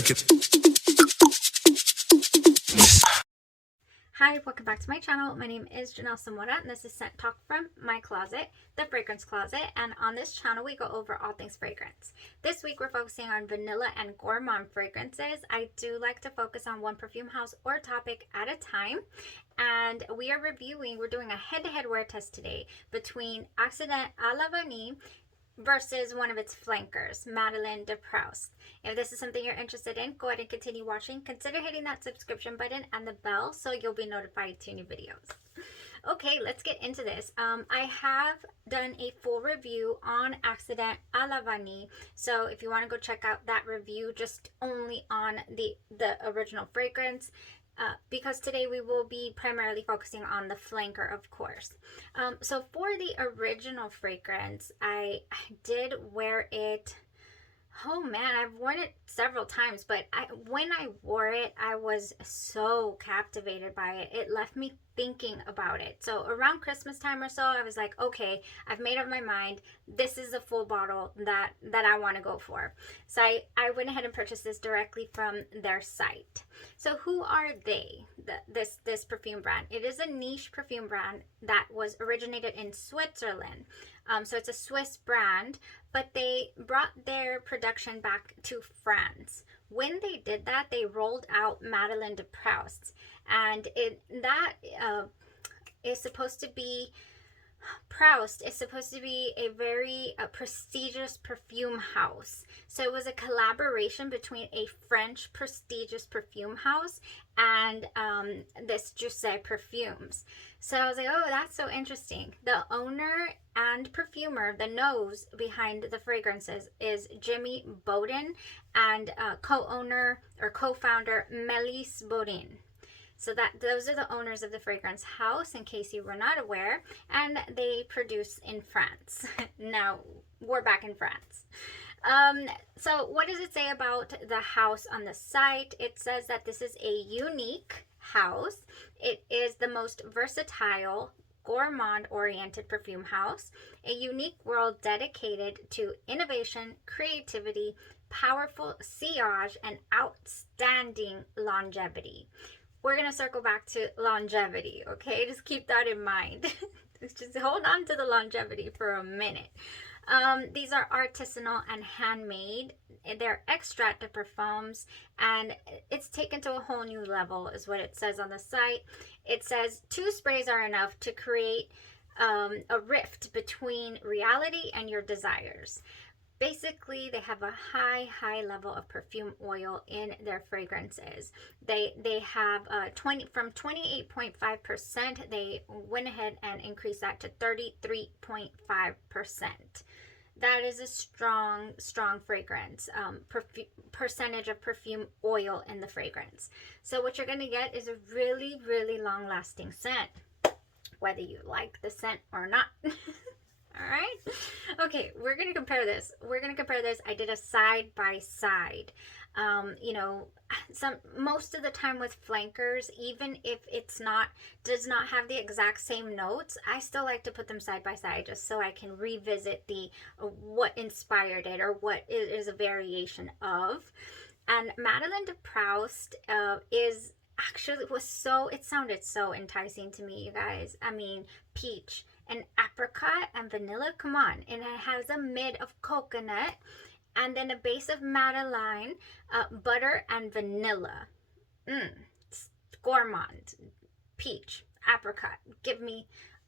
check it. Hi, welcome back to my channel. My name is Janelle Samora, and this is Scent Talk from my closet, the fragrance closet. And on this channel, we go over all things fragrance. This week, we're focusing on Vanilla and Gourmand fragrances. I do like to focus on one perfume house or topic at a time. And we're doing a head-to-head wear test today between Accident à la Vanille versus one of its flankers, Madeleine de Proust. If this is something you're interested in, go ahead and continue watching. Consider hitting that subscription button and the bell so you'll be notified to new videos. Okay, let's get into this. I have done a full review on Accident à la Vanille, so if you want to go check out that review just only on the original fragrance, because today we will be primarily focusing on the flanker, of course. So for the original fragrance, I did wear it. Oh man, I've worn it several times, but when I wore it, I was so captivated by it. It left me thinking about it. So around Christmas time or so, I was like, okay, I've made up my mind. This is the full bottle that I want to go for. So I went ahead and purchased this directly from their site. So who are they, this perfume brand? It is a niche perfume brand that was originated in Switzerland. So it's a Swiss brand, but they brought their production back to France. When they did that, they rolled out Madeleine de Proust, and is supposed to be Proust is supposed to be a very prestigious perfume house. So it was a collaboration between a French prestigious perfume house and this Jousset Perfumes. So I was like, oh, that's so interesting. The owner and perfumer, the nose behind the fragrances, is Jimmy Bowden, and co-owner or co-founder Melisse Bowden. So those are the owners of the fragrance house, in case you were not aware, and they produce in France. Now we're back in France. So what does it say about the house on the site? It says that this is a unique house. It is the most versatile, gourmand-oriented perfume house, a unique world dedicated to innovation, creativity, powerful sillage, and outstanding longevity. We're going to circle back to longevity, okay? Just keep that in mind. Just hold on to the longevity for a minute. These are artisanal and handmade. They're extract de perfumes, and it's taken to a whole new level, is what it says on the site. It says 2 sprays are enough to create a rift between reality and your desires. Basically, they have a high level of perfume oil in their fragrances. They have from 28.5%, they went ahead and increased that to 33.5%. That is a strong fragrance, percentage of perfume oil in the fragrance. So what you're going to get is a really long lasting scent, whether you like the scent or not. All right. Okay, we're going to compare this. I did a side by side. You know, most of the time with flankers, even if does not have the exact same notes, I still like to put them side by side just so I can revisit what inspired it or what it is a variation of. And Madeleine de Proust it sounded so enticing to me, you guys. I mean, peach and apricot and vanilla, come on. And it has a mid of coconut and then a base of Madeleine, butter and vanilla. It's gourmand, peach, apricot. Give me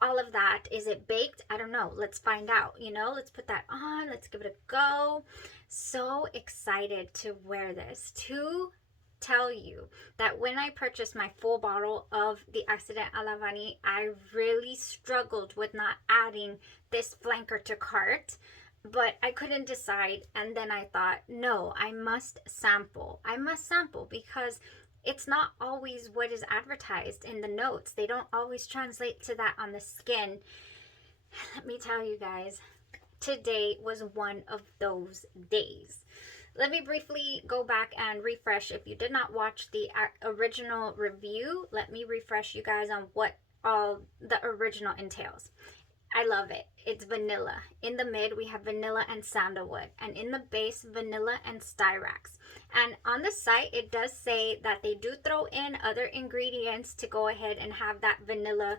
all of that. Is it baked? I don't know. Let's find out. You know, let's put that on. Let's give it a go. So excited to wear this. To tell you that when I purchased my full bottle of the Accident à la Vanille, I really struggled with not adding this flanker to cart, but I couldn't decide. And then I thought, no, I must sample because it's not always what is advertised in the notes. They don't always translate to that on the skin. Let me tell you guys, today was one of those days. Let me briefly go back and refresh. If you did not watch the original review, let me refresh you guys on what all the original entails. I love it. It's vanilla. In the mid, we have vanilla and sandalwood. And in the base, vanilla and styrax. And on the site, it does say that they do throw in other ingredients to go ahead and have that vanilla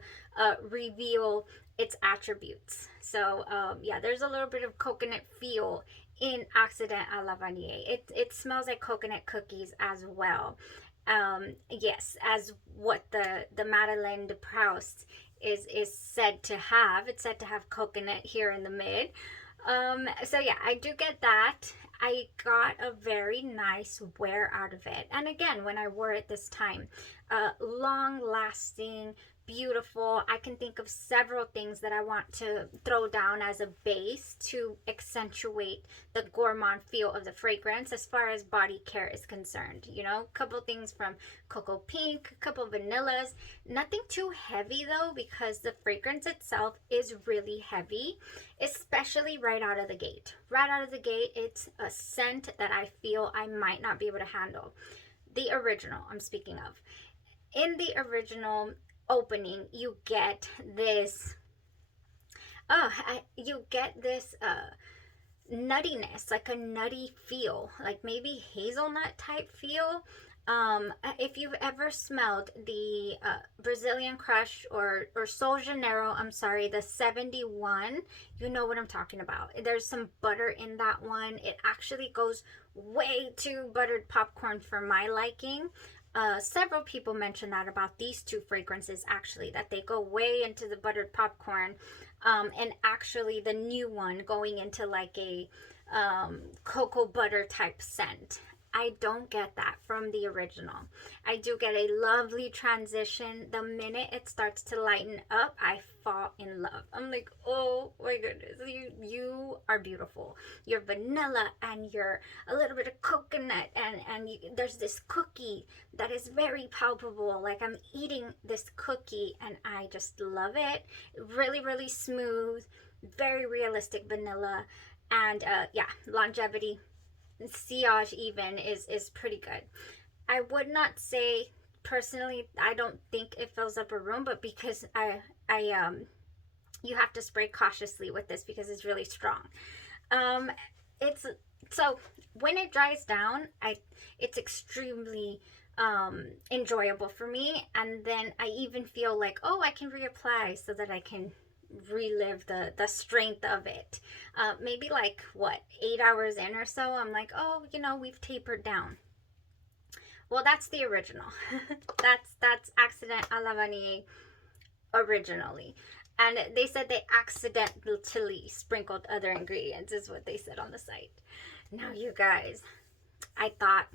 reveal its attributes. So, yeah, there's a little bit of coconut feel in Accident à la Vanille. It smells like coconut cookies as well. Yes, as what the Madeleine de Proust is said to have. It's said to have coconut here in the mid. So yeah, I do get that. I got a very nice wear out of it. And again, when I wore it this time, long lasting, beautiful. I can think of several things that I want to throw down as a base to accentuate the gourmand feel of the fragrance as far as body care is concerned. You know, a couple things from Cocoa Pink, a couple vanillas. Nothing too heavy though, because the fragrance itself is really heavy, especially right out of the gate. Right out of the gate, it's a scent that I feel I might not be able to handle. The original I'm speaking of. In the original opening, you get this nuttiness, like a nutty feel, like maybe hazelnut type feel. If you've ever smelled the Brazilian Crush or Sol Janeiro, I'm sorry, the 71, you know what I'm talking about. There's some butter in that one. It actually goes way too buttered popcorn for my liking. Several people mentioned that about these two fragrances, actually, that they go way into the buttered popcorn, and actually the new one going into like a cocoa butter type scent. I don't get that from the original. I do get a lovely transition. The minute it starts to lighten up, I fall in love. I'm like, oh my goodness, you are beautiful. You're vanilla and you're a little bit of coconut, and there's this cookie that is very palpable. Like I'm eating this cookie and I just love it. Really, really smooth, very realistic vanilla, and yeah, longevity. Sillage even is pretty good. I would not say personally, I don't think it fills up a room, but because I you have to spray cautiously with this because it's really strong. It's so when it dries down, it's extremely enjoyable for me, and then I even feel like, oh, I can reapply so that I can relive the strength of it. Maybe like what, 8 hours in or so, I'm like, oh, you know, we've tapered down. Well, that's the original. that's Accident à la Vanille originally. And they said they accidentally sprinkled other ingredients, is what they said on the site. Now, you guys, I thought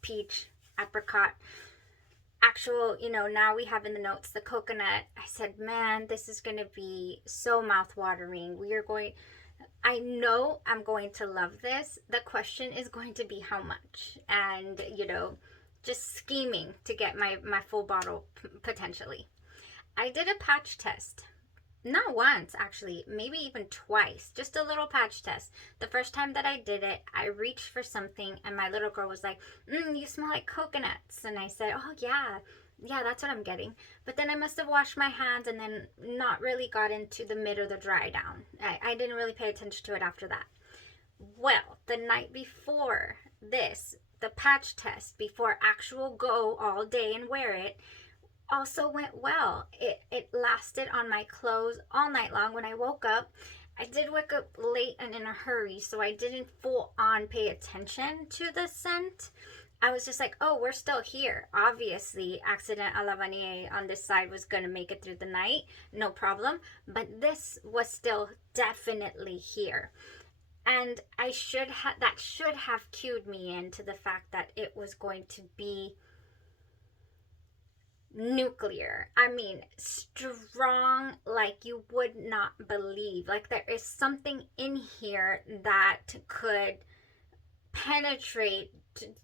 peach, apricot, actual, you know, now we have in the notes the coconut. I said, man, this is going to be so mouth-watering. I know I'm going to love this. The question is going to be how much, and, you know, just scheming to get my full bottle potentially. I did a patch test. Not once, actually, maybe even twice. Just a little patch test. The first time that I did it, I reached for something and my little girl was like, you smell like coconuts. And I said, oh yeah, that's what I'm getting. But then I must have washed my hands and then not really got into the mid or the dry down. I didn't really pay attention to it after that. Well, the night before this, the patch test, before actual go all day and wear it, also went well. It lasted on my clothes all night long. When I woke up, I did wake up late and in a hurry, so I didn't full on pay attention to the scent. I was just like, oh, we're still here. Obviously, Accident à la Vanille on this side was going to make it through the night, no problem. But this was still definitely here. And that should have cued me into the fact that it was going to be nuclear. I mean, strong like you would not believe. Like there is something in here that could penetrate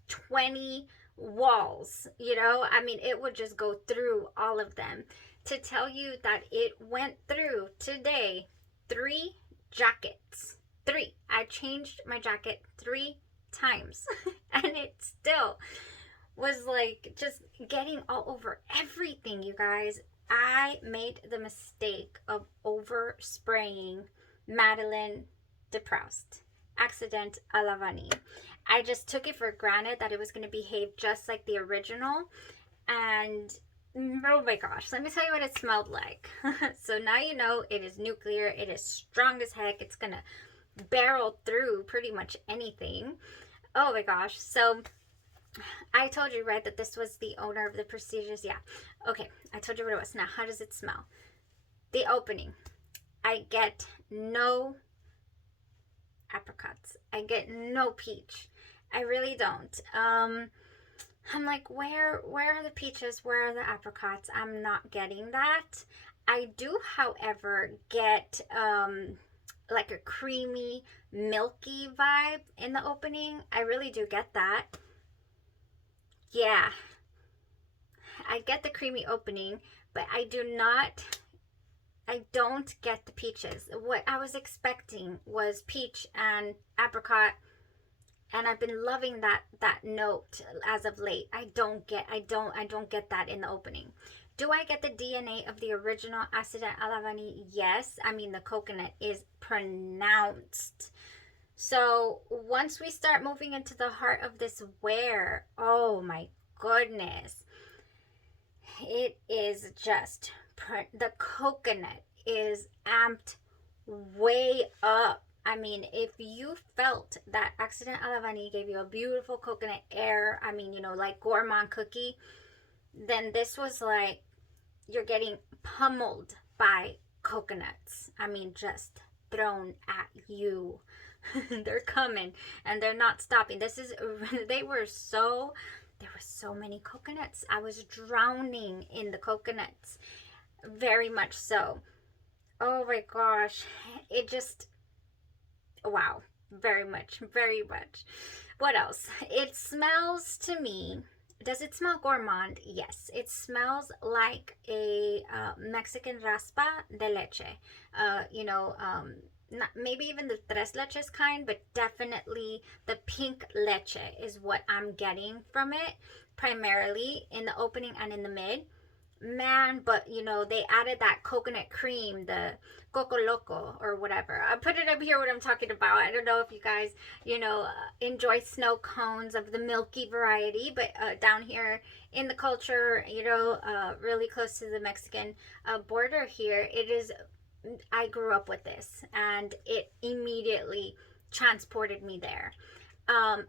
20 walls, you know? I mean, it would just go through all of them. To tell you that it went through today 3 jackets. 3. I changed my jacket 3 times and it still was like just getting all over everything, you guys. I made the mistake of overspraying Madeleine de Proust Accident à la Vanille. I just took it for granted that it was going to behave just like the original. And oh my gosh, let me tell you what it smelled like. So now you know it is nuclear. It is strong as heck. It's going to barrel through pretty much anything. Oh my gosh. So I told you, right, that this was the owner of the prestigious. Yeah. Okay. I told you what it was. Now, how does it smell? The opening. I get no apricots. I get no peach. I really don't. I'm like, where are the peaches? Where are the apricots? I'm not getting that. I do, however, get like a creamy, milky vibe in the opening. I really do get that. Yeah, I get the creamy opening, but I don't get the peaches. What I was expecting was peach and apricot, and I've been loving that note as of late. I don't get that in the opening. Do I get the DNA of the original Accident à la Vanille? Yes. I mean, the coconut is pronounced. So once we start moving into the heart of this wear, oh my goodness, it is just, the coconut is amped way up. I mean, if you felt that Accident à la Vanille gave you a beautiful coconut air, I mean, you know, like gourmand cookie, then this was like you're getting pummeled by coconuts. I mean, just thrown at you. They're coming and they're not stopping. There were so many coconuts. I was drowning in the coconuts, very much so. Oh my gosh, it just, wow, very much. What else? It smells to me. Does it smell gourmand? Yes. It smells like a Mexican raspa de leche. Not, maybe even the tres leches kind, but definitely the pink leche is what I'm getting from it, primarily in the opening and in the mid. Man, but you know, they added that coconut cream, the Coco Loco or whatever. I put it up here what I'm talking about. I don't know if you guys, enjoy snow cones of the milky variety, but down here in the culture, really close to the Mexican border here, I grew up with this and it immediately transported me there.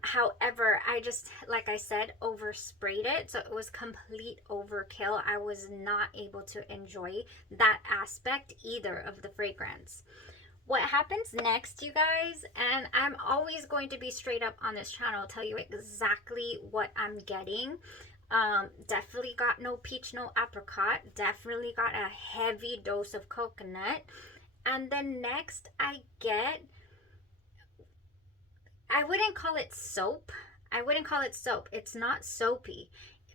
However, I just, like I said, oversprayed it, so it was complete overkill. I was not able to enjoy that aspect either of the fragrance. What happens next, you guys, and I'm always going to be straight up on this channel, tell you exactly what I'm getting. Definitely got no peach, no apricot. Definitely got a heavy dose of coconut. And then next I wouldn't call it soap. It's not soapy,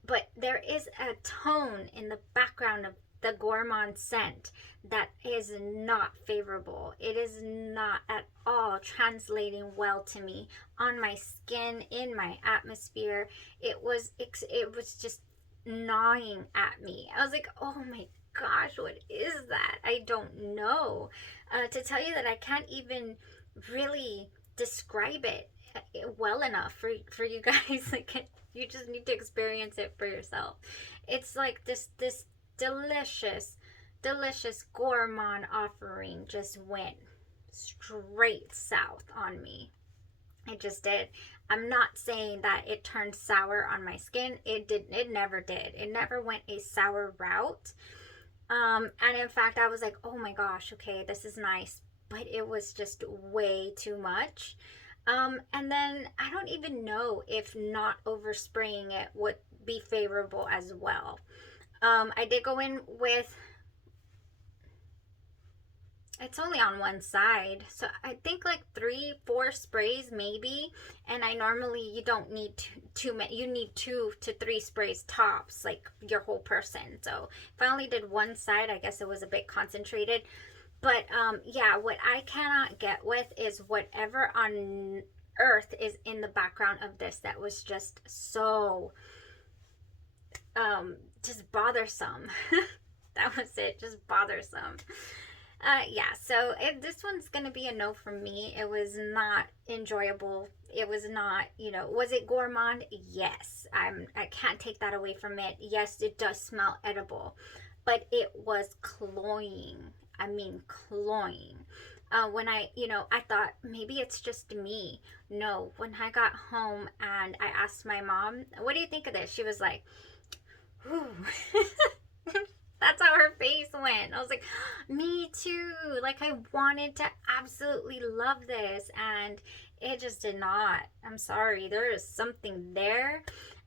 but there is a tone in the background of the gourmand scent that is not favorable. It is not at all translating well to me on my skin, in my atmosphere. It was just gnawing at me. I was like, oh my gosh, what is that? I don't know. To tell you that I can't even really describe it well enough for you guys. Like, you just need to experience it for yourself. It's like this delicious gourmand offering just went straight south on me. It just did. I'm not saying that it turned sour on my skin. It never did. It never went a sour route. And in fact, I was like, oh my gosh, okay, this is nice, but it was just way too much. And then I don't even know if not overspraying it would be favorable as well. I did go in with, it's only on one side, so I think like 3-4 sprays maybe. And I normally, you don't need too many. You need 2 to 3 sprays tops, like your whole person. So if I only did one side, I guess it was a bit concentrated. But yeah, what I cannot get with is whatever on earth is in the background of this that was just so just bothersome. That was it. Just bothersome. Yeah, so this one's gonna be a no from me. It was not enjoyable. It was not, was it gourmand? Yes. I can't take that away from it. Yes, it does smell edible, but it was cloying. I mean, cloying. When I thought maybe it's just me. No, when I got home and I asked my mom, what do you think of this? She was like, whew. That's how her face went. I was like, me too. Like, I wanted to absolutely love this, and it just did not. I'm sorry. There is something there.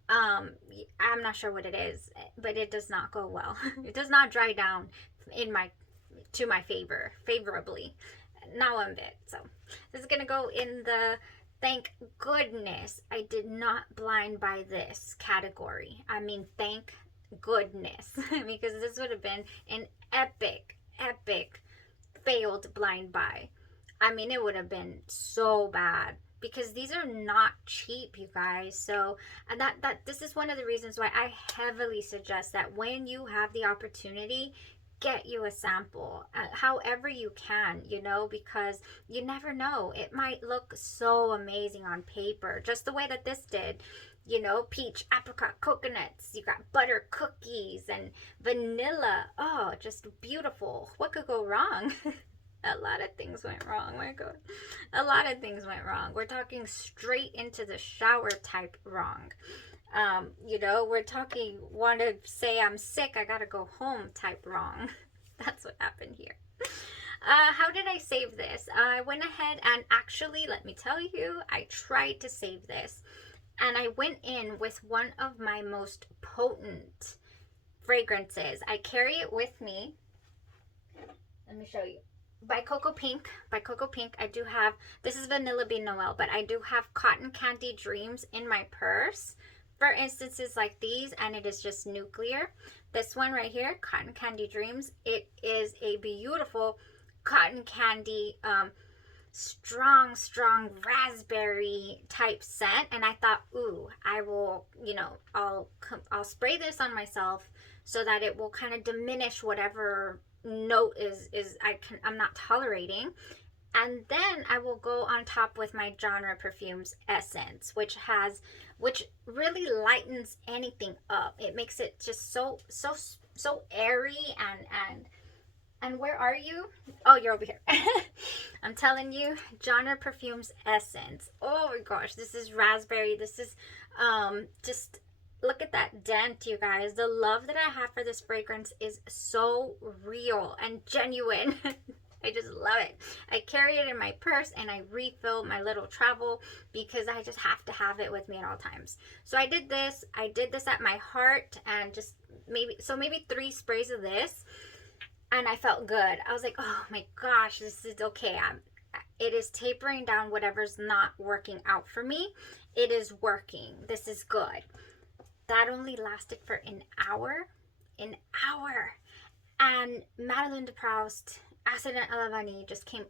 I'm not sure what it is, but it does not go well. It does not dry down to my favorably. Not one bit. So this is gonna go in the thank goodness I did not blind buy this category. I mean, thank goodness, because this would have been an epic failed blind buy. I mean, it would have been so bad, because these are not cheap, you guys. So, and that this is one of the reasons why I heavily suggest that when you have the opportunity, get you a sample, however you can, because you never know. It might look so amazing on paper, just the way that this did. Peach, apricot, coconuts. You got butter cookies and vanilla. Oh, just beautiful. What could go wrong? A lot of things went wrong. My God. A lot of things went wrong. We're talking straight into the shower type wrong. We're talking want to say I'm sick, I gotta go home type wrong. That's what happened here. How did I save this? I went ahead and actually, let me tell you, I tried to save this. And I went in with one of my most potent fragrances. I carry it with me. Let me show you. By Cocoa Pink. I do have, this is Vanilla Bean Noel, but I do have Cotton Candy Dreams in my purse for instances like these, and it is just nuclear. This one right here, Cotton Candy Dreams, it is a beautiful cotton candy, strong raspberry type scent, and I thought, ooh, I will, I'll spray this on myself so that it will kind of diminish whatever note I'm not tolerating. And then I will go on top with my Genre Perfumes essence, which really lightens anything up. It makes it just so airy and where are you? Oh, you're over here. I'm telling you, Genre Perfumes essence. Oh my gosh, this is raspberry. This is just look at that dent, you guys. The love that I have for this fragrance is so real and genuine. I just love it. I carry it in my purse and I refill my little travel because I just have to have it with me at all times. So I did this at my heart, and just maybe 3 sprays of this, and I felt good. I was like, oh my gosh, this is okay. It is tapering down whatever's not working out for me. It is working. This is good. That only lasted for an hour. And Madeleine de Proust Accident à la Vanille just came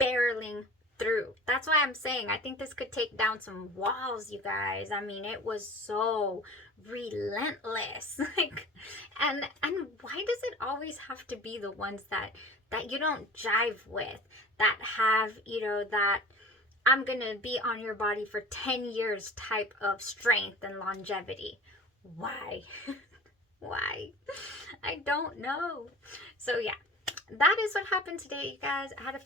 barreling through. That's why I'm saying I think this could take down some walls, you guys. I mean, it was so relentless. And why does it always have to be the ones that you don't jive with, that have, that I'm gonna be on your body for 10 years type of strength and longevity? Why? Why? I don't know. So yeah, that is what happened today, you guys. I had a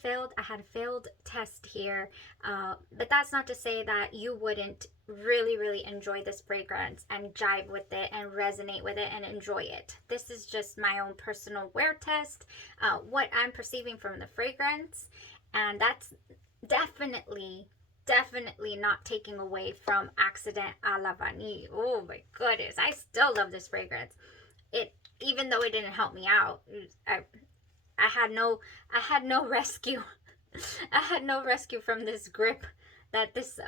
failed test here, but that's not to say that you wouldn't really enjoy this fragrance and jive with it and resonate with it and enjoy it. This is just my own personal wear test, what I'm perceiving from the fragrance, and that's definitely not taking away from Accident à la Vanille. Oh my goodness, I still love this fragrance. Even though it didn't help me out, I had no rescue. I had no rescue from this grip that this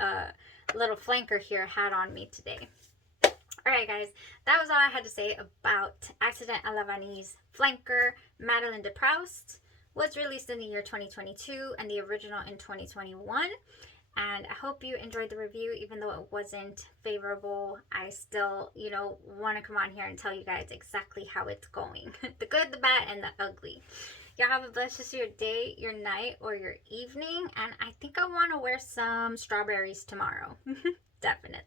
little flanker here had on me today. Alright guys, that was all I had to say about Accident à la Vanille's flanker. Madeleine de Proust was released in the year 2022 and the original in 2021. And I hope you enjoyed the review, even though it wasn't favorable. I still, want to come on here and tell you guys exactly how it's going. The good, the bad, and the ugly. Y'all have a blessed rest of your day, your night, or your evening. And I think I want to wear some strawberries tomorrow. Definitely.